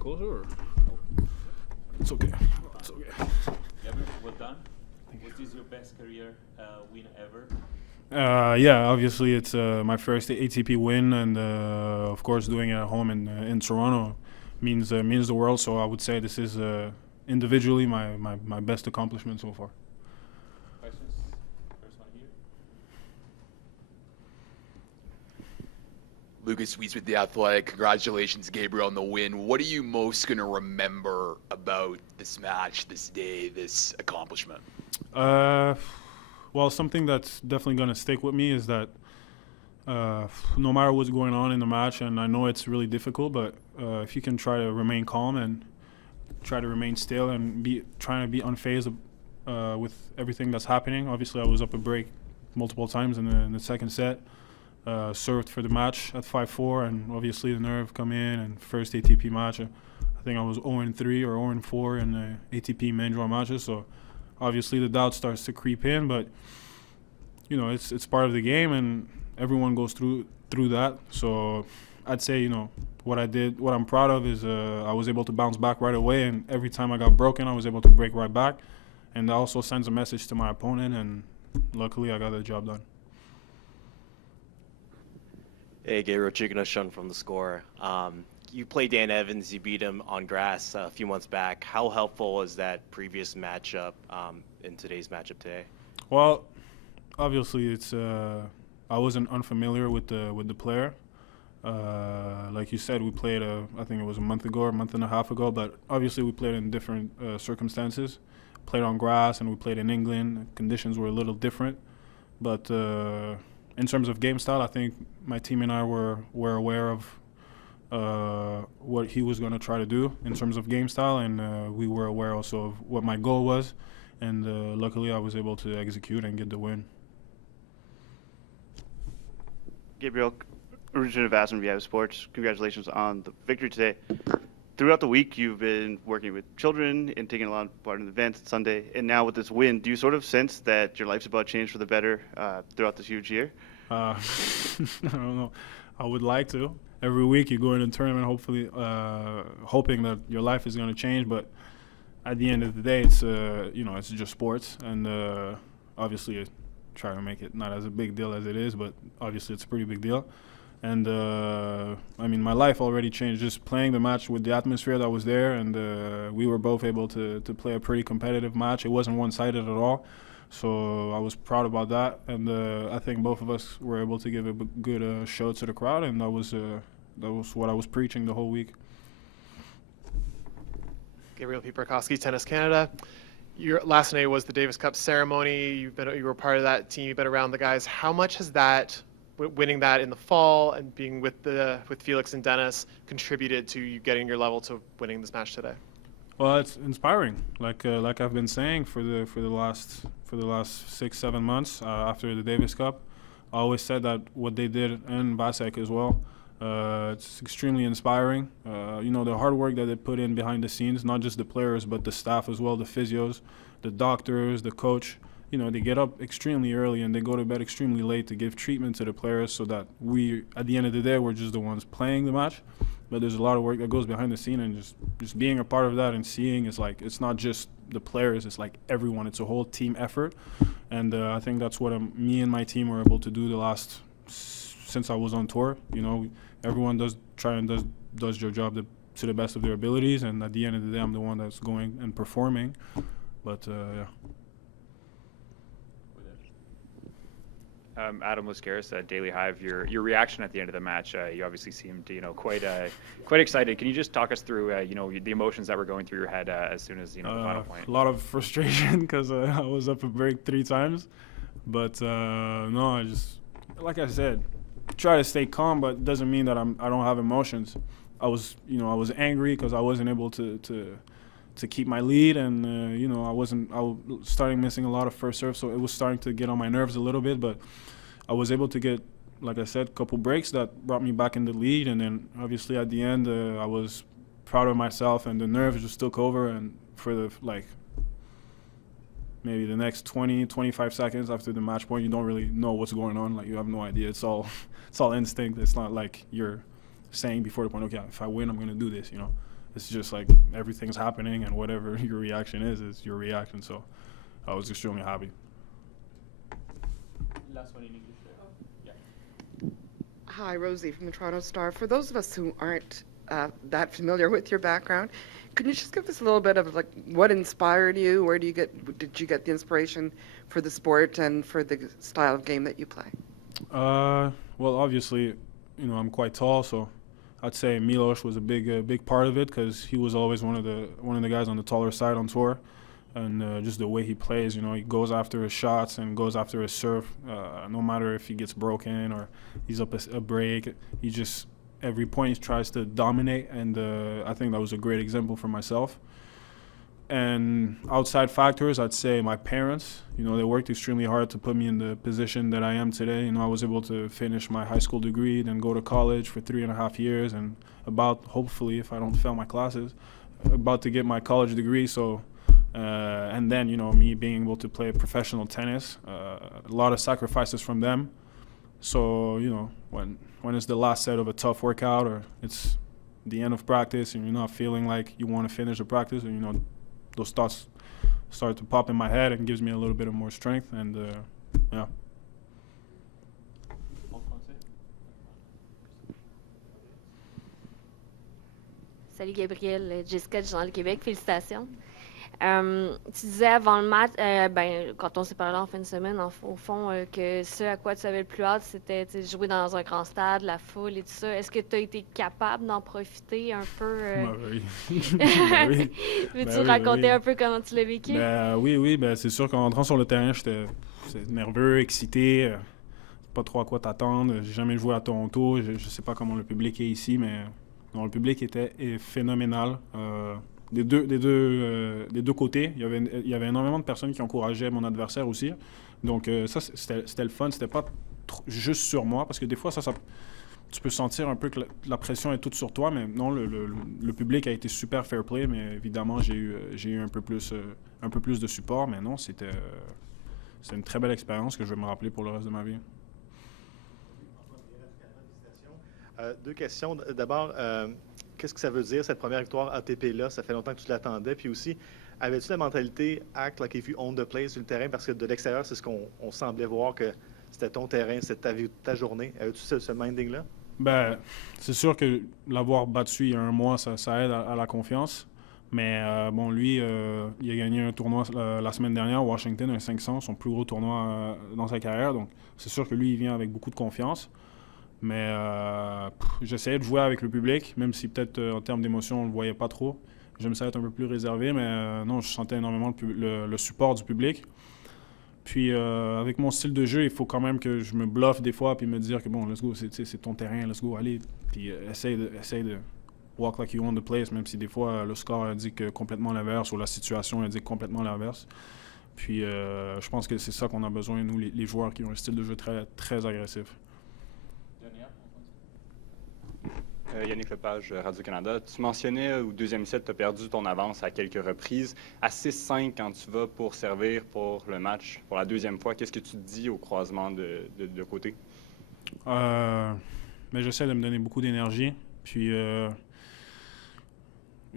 closer? Or? It's okay. It's okay. Gabriel, well done. Was this your best career win ever? Yeah, obviously it's my first ATP win, and of course doing it at home in Toronto means the world. So I would say this is individually my best accomplishment so far. Questions? First one here. Lucas Sweets with The Athletic. Congratulations, Gabriel, on the win. What are you most going to remember about this match, this day, this accomplishment? Well, something that's definitely going to stick with me is that no matter what's going on in the match, and I know it's really difficult, but if you can try to remain calm and try to remain still and trying to be unfazed with everything that's happening. Obviously, I was up a break multiple times in the second set. Served for the match at 5-4, and obviously the nerve come in, and first ATP match. I think I was 0-3 or 0-4 in the ATP main draw matches, so obviously the doubt starts to creep in, but you know it's part of the game, and everyone goes through that. So I'd say what I'm proud of is I was able to bounce back right away, and every time I got broken, I was able to break right back, and that also sends a message to my opponent, and luckily I got the job done. Hey, Gabriel Chiganashun from The Score. You played Dan Evans. You beat him on grass a few months back. How helpful was that previous matchup in today's matchup today? Well, obviously it's I wasn't unfamiliar with the player. Like you said, we played I think it was a month ago or a month and a half ago, but obviously we played in different circumstances. Played on grass and we played in England. Conditions were a little different, but in terms of game style, I think my team and I were aware of what he was going to try to do in terms of game style, and we were aware also of what my goal was, and luckily I was able to execute and get the win. Gabriel, Richard Vass from Diallo Sports. Congratulations on the victory today. Throughout the week, you've been working with children and taking a lot of part in the events Sunday, and now with this win, do you sort of sense that your life's about to change for the better throughout this huge year? I don't know. I would like to. Every week you go in a tournament, hopefully, hoping that your life is going to change. But at the end of the day, it's it's just sports, and obviously, I try to make it not as a big deal as it is, but obviously it's a pretty big deal. And I mean, my life already changed just playing the match with the atmosphere that was there, and we were both able to play a pretty competitive match. It wasn't one-sided at all. So I was proud about that, and I think both of us were able to give a good show to the crowd, and that was what I was preaching the whole week. Gabriel Piperkowski, Tennis Canada. Your last night was the Davis Cup ceremony. You were part of that team. You've been around the guys. How much has that, winning that in the fall and being with Felix and Dennis, contributed to you getting your level to winning this match today? Well, it's inspiring. Like I've been saying for the last 6-7 months after the Davis Cup, I always said that what they did in Basek as well. It's extremely inspiring. The hard work that they put in behind the scenes, not just the players but the staff as well, the physios, the doctors, the coach. They get up extremely early and they go to bed extremely late to give treatment to the players so that we, at the end of the day, we're just the ones playing the match. But there's a lot of work that goes behind the scene, and just being a part of that and seeing it's not just the players, it's like everyone. It's a whole team effort, and I think that's what me and my team were able to do since I was on tour. Everyone does their job to the best of their abilities, and at the end of the day, I'm the one that's going and performing. But yeah. Adam Lascaris, Daily Hive. Your reaction at the end of the match, you obviously seemed quite excited. Can you just talk us through the emotions that were going through your head as soon as the final point? A lot of frustration because I was up a break 3 times, but no, I just, like I said, try to stay calm, but it doesn't mean that I don't have emotions. I was angry because I wasn't able to keep my lead, and I was starting missing a lot of first serve, so it was starting to get on my nerves a little bit, but I was able to get, like I said, a couple breaks that brought me back in the lead, and then obviously at the end I was proud of myself, and the nerves just took over, and for maybe the next 20-25 seconds after the match point, you don't really know what's going on. You have no idea. It's all instinct. It's not like you're saying before the point, okay, if I win, I'm going to do this, it's just like everything's happening, and whatever your reaction is your reaction. So I was extremely happy. Last one in English. Hi, Rosie from the Toronto Star. For those of us who aren't that familiar with your background, could you just give us a little bit of like what inspired you? Where did you get the inspiration for the sport and for the style of game that you play? Well, obviously, I'm quite tall, so I'd say Milos was a big part of it because he was always one of the guys on the taller side on tour, and just the way he plays, he goes after his shots and goes after his serve, no matter if he gets broken or he's up a break. He just every point he tries to dominate, and I think that was a great example for myself. And outside factors, I'd say my parents, they worked extremely hard to put me in the position that I am today. I was able to finish my high school degree, then go to college for 3.5 years, and hopefully, if I don't fail my classes, about to get my college degree. So, and then, me being able to play professional tennis, a lot of sacrifices from them. So, when it's the last set of a tough workout or it's the end of practice and you're not feeling like you want to finish the practice, and, those thoughts start to pop in my head and gives me a little bit of more strength, and yeah. Salut Gabriel, Jessica du Journal Québec, félicitations. Tu disais avant le match, quand on s'est parlé en fin de semaine, au fond, que ce à quoi tu avais le plus hâte, c'était jouer dans un grand stade, la foule et tout ça. Est-ce que tu as été capable d'en profiter un peu? Oui. Oui. Veux-tu raconter un peu comment tu l'as vécu? Oui, c'est sûr qu'en rentrant sur le terrain, j'étais nerveux, excité, pas trop à quoi t'attendre. J'ai jamais joué à Toronto, je sais pas comment le public est ici, mais non, le public est phénoménal. Des deux côtés, il y avait énormément de personnes qui encourageaient mon adversaire aussi. Donc ça, c'était le fun. C'était pas juste sur moi, parce que des fois, tu peux sentir un peu que la pression est toute sur toi, mais non, le public a été super fair play, mais évidemment, j'ai eu un peu plus de support, mais non, c'est une très belle expérience que je vais me rappeler pour le reste de ma vie. Deux questions. D'abord, qu'est-ce que ça veut dire, cette première victoire ATP-là? Ça fait longtemps que tu l'attendais. Puis aussi, avais-tu la mentalité « act like if you own the place » sur le terrain? Parce que de l'extérieur, c'est ce qu'on semblait voir, que c'était ton terrain, c'était ta journée. Avais-tu ce minding-là? C'est sûr que l'avoir battu il y a un mois, ça aide à la confiance. Mais lui, il a gagné un tournoi la semaine dernière à Washington, un 500, son plus gros tournoi dans sa carrière. Donc, c'est sûr que lui, il vient avec beaucoup de confiance. Mais j'essayais de jouer avec le public, même si peut-être en termes d'émotion, on ne le voyait pas trop. J'aime ça être un peu plus réservé, mais non, je sentais énormément le support du public. Puis avec mon style de jeu, il faut quand même que je me bluffe des fois puis me dire que bon, let's go, c'est ton terrain, let's go, allez. Puis essaye de walk like you own the place, même si des fois le score indique complètement l'inverse ou la situation indique complètement l'inverse. Puis je pense que c'est ça qu'on a besoin, nous, les joueurs qui ont un style de jeu très, très agressif. Yannick Lepage, Radio-Canada. Tu mentionnais au deuxième set, tu as perdu ton avance à quelques reprises. À 6-5, quand tu vas pour servir pour le match pour la deuxième fois, qu'est-ce que tu te dis au croisement de côté? Mais j'essaie de me donner beaucoup d'énergie, puis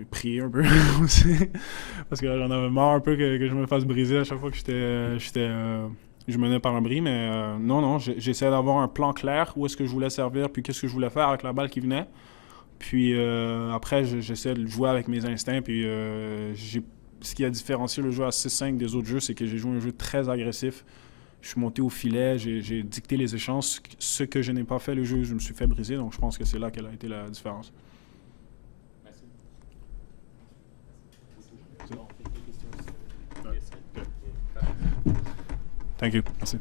prier un peu aussi, parce que j'en avais marre un peu que je me fasse briser à chaque fois que je menais par un bris, mais non, j'essaie d'avoir un plan clair, où est-ce que je voulais servir, puis qu'est-ce que je voulais faire avec la balle qui venait. Puis après, j'essaie de jouer avec mes instincts, puis ce qui a différencié le jeu à 6-5 des autres jeux, c'est que j'ai joué un jeu très agressif. Je suis monté au filet, j'ai dicté les échanges. Ce que je n'ai pas fait, le jeu, je me suis fait briser, donc je pense que c'est là qu'elle a été la différence. Thank you. Merci.